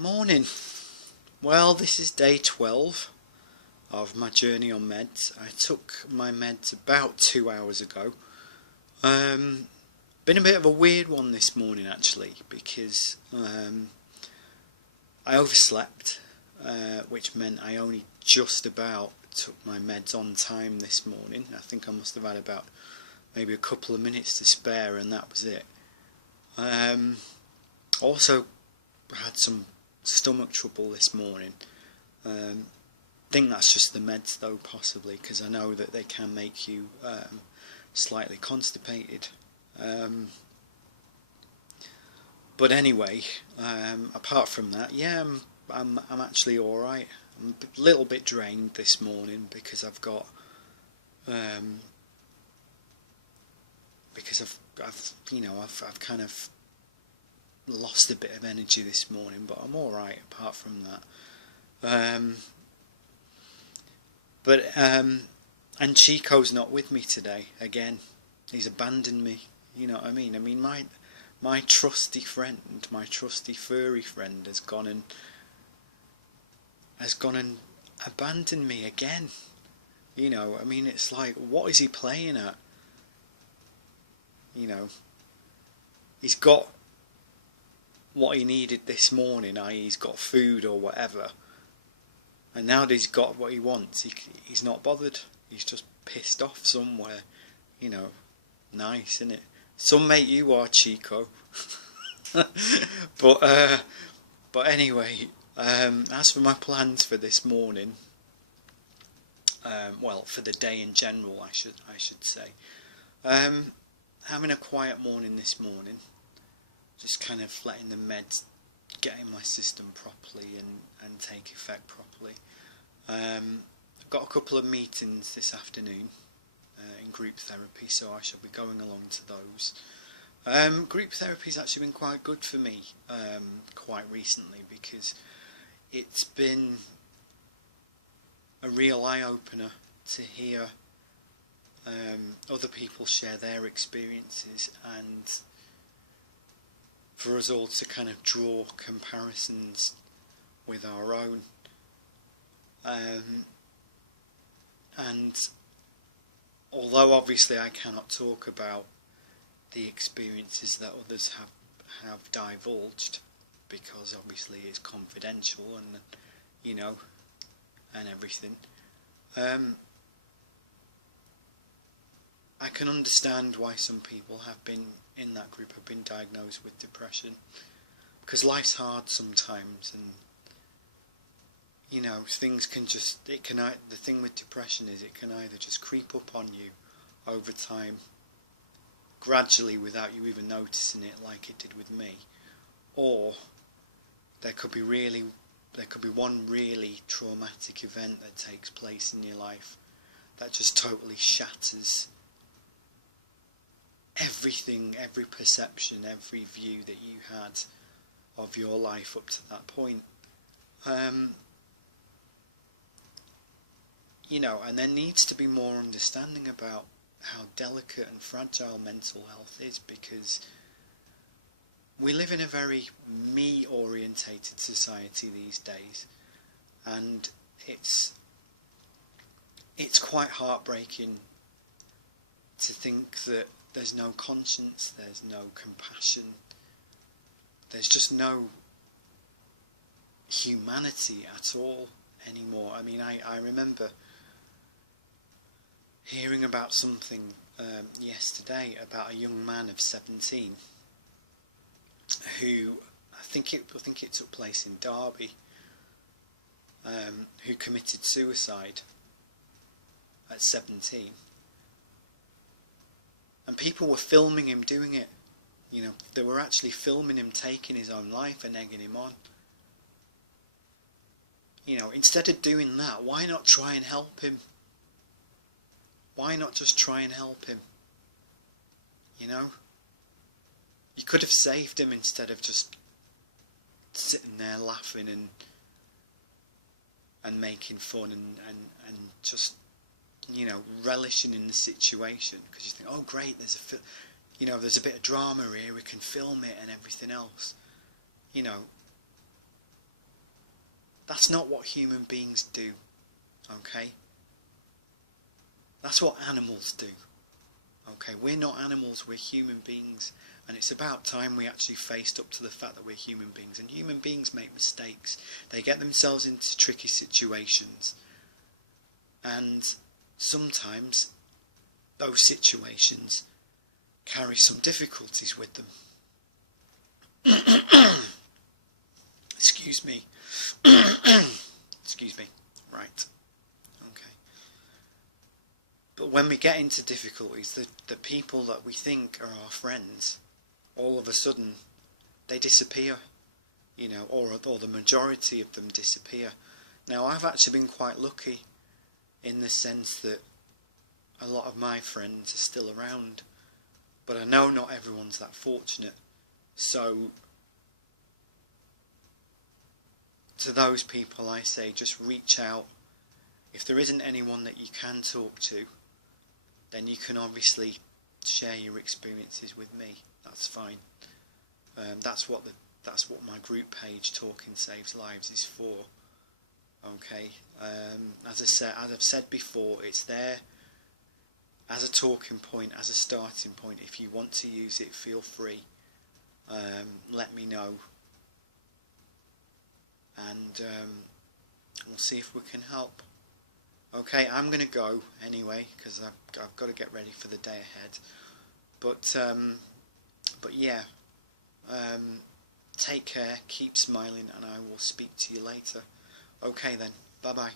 Morning. Well, this is day 12 of my journey on meds. I took my meds about 2 hours ago. Been a bit of a weird one this morning actually because I overslept, which meant I only just about took my meds on time this morning. I think I must have had about maybe a couple of minutes to spare and that was it. Also had some stomach trouble this morning. Think that's just the meds though, possibly, because I know that they can make you slightly constipated. But anyway, apart from that, yeah, I'm actually all right. I'm a little bit drained this morning because I've got because I've kind of lost a bit of energy this morning, but I'm all right apart from that. And Chico's not with me today again. He's abandoned me. You know what I mean? My trusty friend, my trusty furry friend, has gone and abandoned me again. You know, I mean, it's like, what is he playing at? You know, he's got what he needed this morning, i.e. he's got food or whatever, and now that he's got what he wants, he's not bothered. He's just pissed off somewhere. You know, nice, isn't it? Some mate you are, Chico. but anyway, as for my plans for this morning, well, for the day in general, I should say, having a quiet morning this morning, just kind of letting the meds get in my system properly and take effect properly. I've got a couple of meetings this afternoon in group therapy, so I shall be going along to those. Group therapy's actually been quite good for me quite recently, because it's been a real eye-opener to hear other people share their experiences, and for us all to kind of draw comparisons with our own. And although obviously I cannot talk about the experiences that others have divulged, because obviously it's confidential and, you know, and everything, I can understand why some people in that group have been diagnosed with depression, because life's hard sometimes, and you know, things can just, the thing with depression is it can either just creep up on you over time, gradually, without you even noticing it, like it did with me, or there could be one really traumatic event that takes place in your life that just totally shatters everything, every perception, every view that you had of your life up to that point. You know, and there needs to be more understanding about how delicate and fragile mental health is, because we live in a very me-orientated society these days, and it's quite heartbreaking to think that there's no conscience, there's no compassion, there's just no humanity at all anymore. I mean, I remember hearing about something yesterday about a young man of 17 who, I think it took place in Derby, who committed suicide at 17. And people were filming him doing it. You know, they were actually filming him taking his own life and egging him on. You know, instead of doing that, why not try and help him? Why not just try and help him? You know? You could have saved him instead of just sitting there laughing and making fun and just, you know, relishing in the situation, because you think, oh great, there's a bit of drama here, we can film it and everything else. You know, That's not what human beings do, okay? That's what animals do, okay? We're not animals, we're human beings, and it's about time we actually faced up to the fact that we're human beings. And human beings make mistakes. They get themselves into tricky situations, and sometimes those situations carry some difficulties with them. Excuse me. Excuse me. Right. Okay. But when we get into difficulties, the people that we think are our friends, all of a sudden, they disappear. You know, or the majority of them disappear. Now, I've actually been quite lucky in the sense that a lot of my friends are still around. But I know not everyone's that fortunate. So, to those people I say, just reach out. If there isn't anyone that you can talk to, then you can obviously share your experiences with me. That's fine. That's what my group page, Talking Saves Lives, is for. Okay. As I've said before, it's there as a talking point, as a starting point. If you want to use it, feel free. Let me know, and we'll see if we can help. Okay, I'm going to go anyway because I've got to get ready for the day ahead. But yeah, take care, keep smiling, and I will speak to you later. Okay then, bye bye.